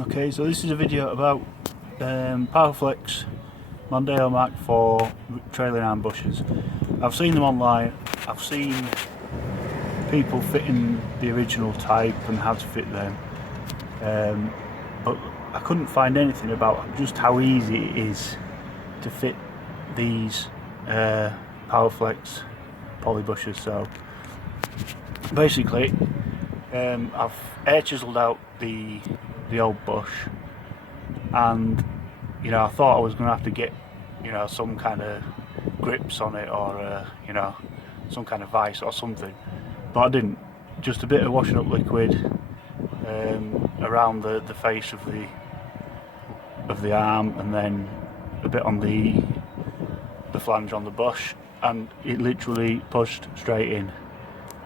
Okay, so this is a video about Powerflex Mondeo Mk4 trailing arm bushes. I've seen them online. I've seen people fitting the original type and how to fit them, but I couldn't find anything about just how easy it is to fit these Powerflex poly bushes. So basically, I've air chiseled out the old bush, and I thought I was going to have to get some kind of grips on it, or some kind of vise or something, but I didn't. Just a bit of washing up liquid around the face of the arm, and then a bit on the flange on the bush, and it literally pushed straight in.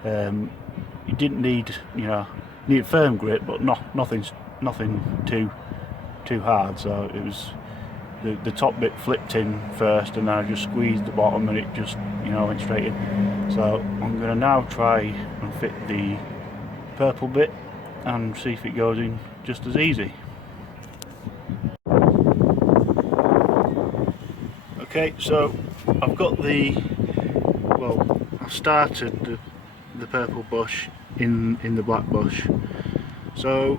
You didn't need need firm grip, but nothing too hard. So it was the top bit flipped in first, and then I just squeezed the bottom, and it just went straight in. So I'm going to now try and fit the purple bit and see if it goes in just as easy. Okay, so I've got I started the purple bush in the black bush, so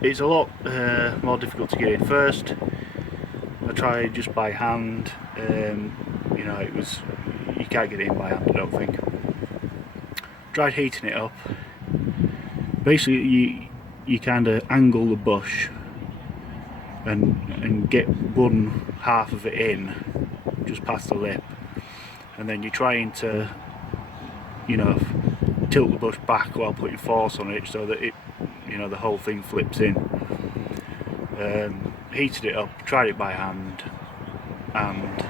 it's a lot more difficult to get in. First I tried just by hand. You can't get it in by hand, I don't think. Tried heating it up. Basically you kind of angle the bush and get one half of it in just past the lip, and then you're trying to tilt the bush back while putting force on it so that it the whole thing flips in. Heated it up, tried it by hand, and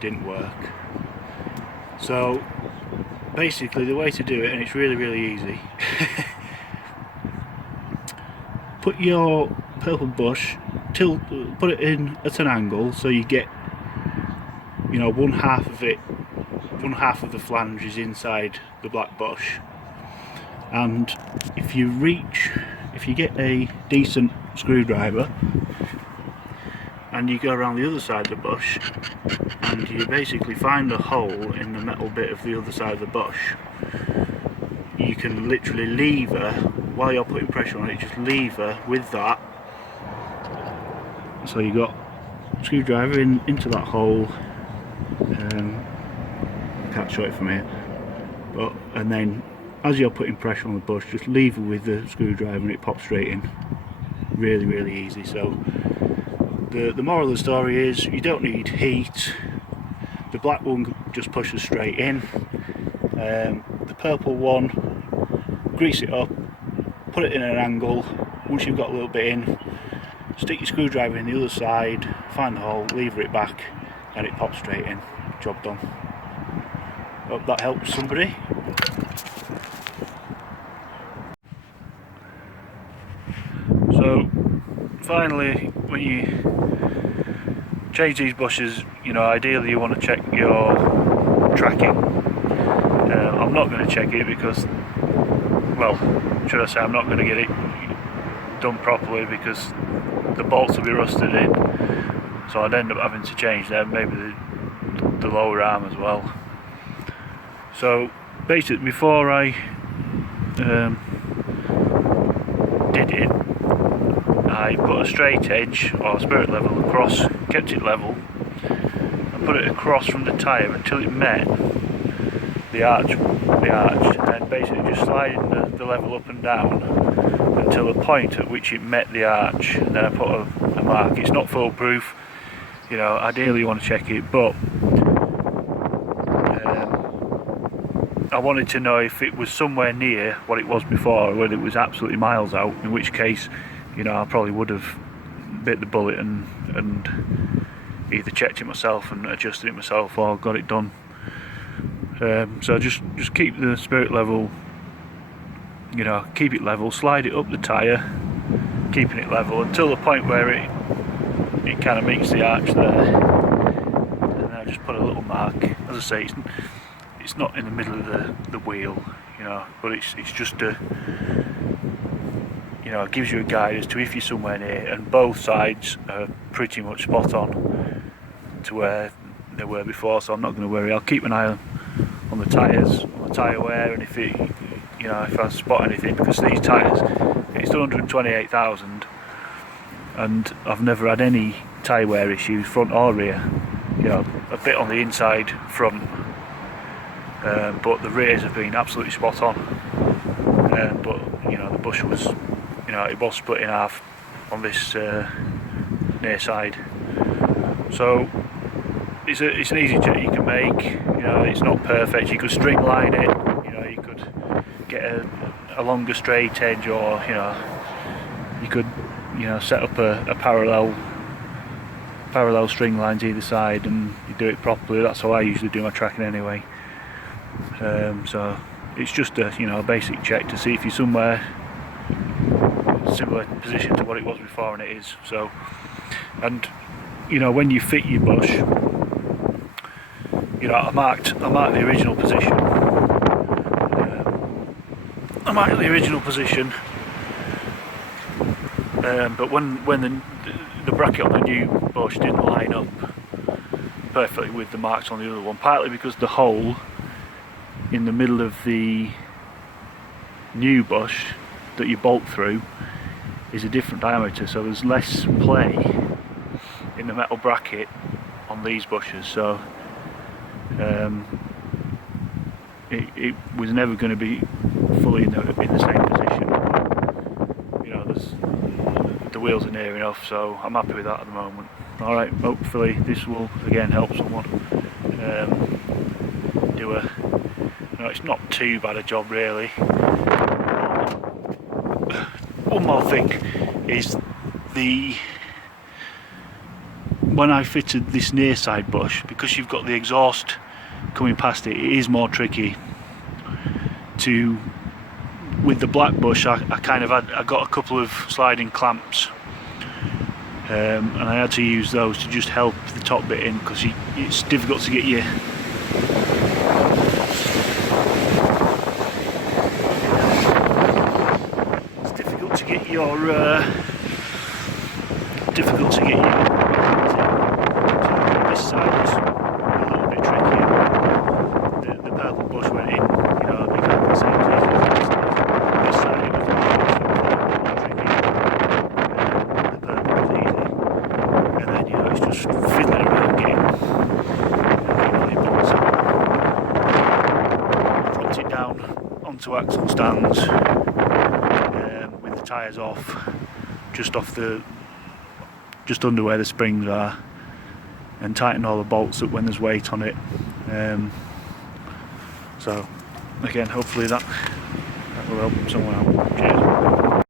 didn't work. So basically the way to do it, and it's really easy, put your purple bush, put it in at an angle so you get one half of the flange is inside the black bush, and if you get a decent screwdriver and you go around the other side of the bush and you basically find a hole in the metal bit of the other side of the bush, you can literally lever while you're putting pressure on it, just lever with that. So you got screwdriver into that hole. I can't show it from here, and then as you're putting pressure on the bush, just lever with the screwdriver and it pops straight in. Really easy. So the moral of the story is you don't need heat. The black one just pushes straight in. The purple one, grease it up, put it in an angle. Once you've got a little bit in, stick your screwdriver in the other side, find the hole, lever it back, and it pops straight in. Job done. Hope that helps somebody. So finally, when you change these bushes, ideally you want to check your tracking. I'm not going to check it because, should I say, I'm not going to get it done properly because the bolts will be rusted in, so I'd end up having to change them, maybe the lower arm as well. So basically, before I did it, I put a straight edge or spirit level across, kept it level, and put it across from the tyre until it met the arch, and basically just sliding the level up and down until the point at which it met the arch. And then I put a mark. It's not foolproof, ideally you want to check it, but I wanted to know if it was somewhere near what it was before, or whether it was absolutely miles out, in which case I probably would have bit the bullet and either checked it myself and adjusted it myself, or got it done. So just keep the spirit level, keep it level, slide it up the tyre, keeping it level until the point where it kind of meets the arch there, and then I just put a little mark. As I say, it's not in the middle of the wheel, but it's just a you know, it gives you a guide as to if you're somewhere near, and both sides are pretty much spot on to where they were before, so I'm not going to worry. I'll keep an eye on the tyres, on the tyre wear, and if it, you know, if I spot anything, because these tyres, it's done 128,000 and I've never had any tyre wear issues, front or rear. You know, a bit on the inside front, but the rears have been absolutely spot on. But you know, the bush was, you know, it was split in half on this near side. So it's an easy check you can make. You know, it's not perfect. You could string line it. You know, you could get a longer straight edge, or you know, you could, you know, set up a parallel string lines either side, and you do it properly. That's how I usually do my tracking anyway. So it's just a, you know, a basic check to see if you're somewhere similar position to what it was before, and it is. So, and you know, when you fit your bush, you know, I marked the original position. I marked the original position, but when the bracket on the new bush didn't line up perfectly with the marks on the other one, partly because the hole in the middle of the new bush that you bolt through is a different diameter, so there's less play in the metal bracket on these bushes. So it was never going to be fully in the same position. You know, the wheels are near enough, so I'm happy with that at the moment. Alright, hopefully this will again help someone do a, you know, it's not too bad a job really. One more thing is when I fitted this near side bush, because you've got the exhaust coming past it, it is more tricky to, with the black bush I got a couple of sliding clamps, and I had to use those to just help the top bit in, because it's difficult to get your this side was a little bit trickier. The purple bush went in, you know, exactly the same place. This side it was more tricky. The purple was easy, and then, you know, it's just fiddling around getting all your bolts in. I dropped it down onto axle stands with the tyres off, just under where the springs are, and tighten all the bolts up when there's weight on it. So again, hopefully that will help someone out. Cheers.